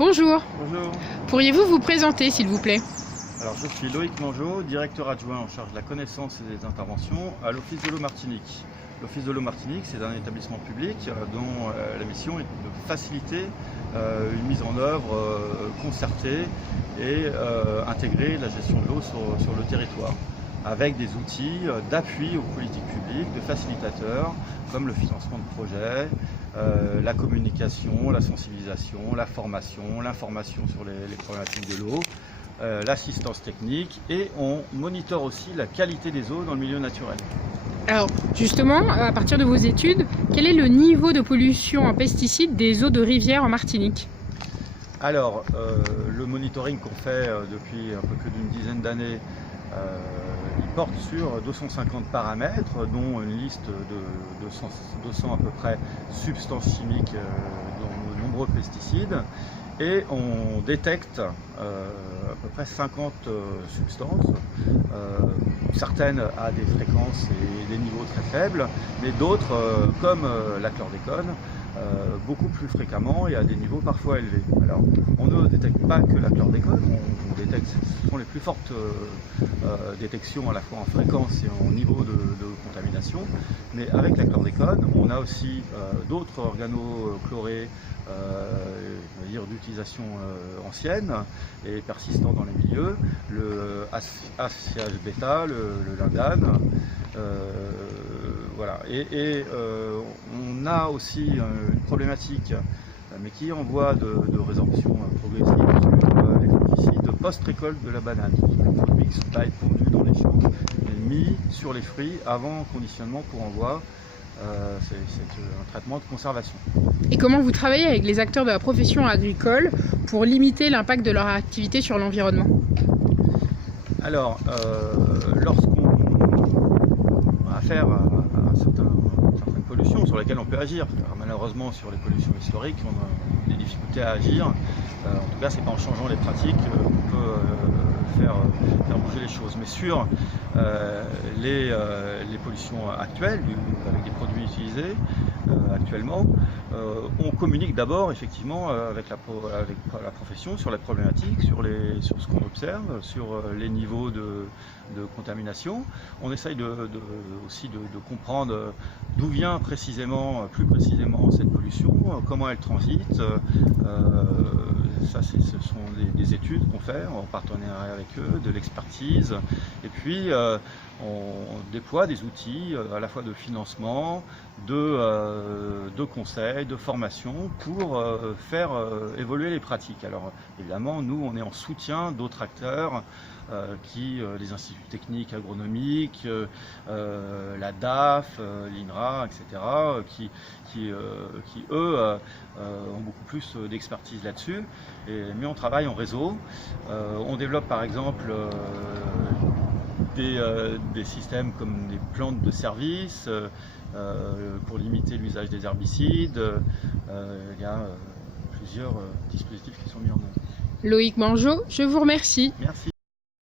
Bonjour, Bonjour, pourriez-vous vous présenter s'il vous plaît? alors je suis Loïc Mangeot, directeur adjoint en charge de la connaissance et des interventions à l'Office de l'eau Martinique. L'Office de l'eau Martinique, c'est un établissement public dont la mission est de faciliter une mise en œuvre concertée et intégrer la gestion de l'eau sur le territoire, avec des outils d'appui aux politiques publiques, de facilitateurs, comme le financement de projets, la communication, la sensibilisation, la formation, l'information sur les problématiques de l'eau, l'assistance technique, et on monitore aussi la qualité des eaux dans le milieu naturel. Alors justement, à partir de vos études, quel est le niveau de pollution en pesticides des eaux de rivière en Martinique? Alors, le monitoring qu'on fait depuis un peu plus d'une dizaine d'années, il porte sur 250 paramètres, dont une liste de 200 à peu près substances chimiques, dont de nombreux pesticides, et on détecte à peu près 50 substances, certaines à des fréquences et des niveaux très faibles, mais d'autres, comme la chlordécone, beaucoup plus fréquemment et à des niveaux parfois élevés. Alors, on ne détecte pas que la chlordécone, on détecte, ce sont les plus fortes détections à la fois en fréquence et en niveau de contamination, mais avec la chlordécone, on a aussi d'autres organochlorés, d'utilisation ancienne et persistant dans les milieux, le ACH-bêta, le lindane, voilà. Et on a aussi une problématique, mais qui est en voie de résorption progressive, sur les fongicides post-récolte de la banane. Les produits qui ne sont pas épandus dans les champs, mais mis sur les fruits avant conditionnement pour envoi. C'est un traitement de conservation. Et comment vous travaillez avec les acteurs de la profession agricole pour limiter l'impact de leur activité sur l'environnement? Alors, lorsqu'on a affaire à certaines pollutions sur lesquelles on peut agir, alors, malheureusement sur les pollutions historiques, on a des difficultés à agir. En tout cas, c'est pas en changeant les pratiques qu'on peut faire bouger les choses. Mais sur les pollutions actuelles, avec des produits utilisés actuellement, on communique d'abord effectivement avec la profession sur la problématique, sur ce qu'on observe, sur les niveaux de contamination. On essaye aussi de comprendre d'où vient plus précisément cette pollution, comment elle transite. Ce sont des études qu'on fait en partenariat avec eux, de l'expertise, et puis on déploie des outils à la fois de financement, de conseils, de formation pour faire évoluer les pratiques. Alors évidemment, nous on est en soutien d'autres acteurs, les instituts techniques agronomiques, la DAF, l'INRA, etc., qui eux ont beaucoup plus d'expertise là-dessus. Mais on travaille en réseau. On développe par exemple des systèmes comme des plantes de service pour limiter l'usage des herbicides. Il y a plusieurs dispositifs qui sont mis en œuvre. Loïc Mangeot, je vous remercie. Merci.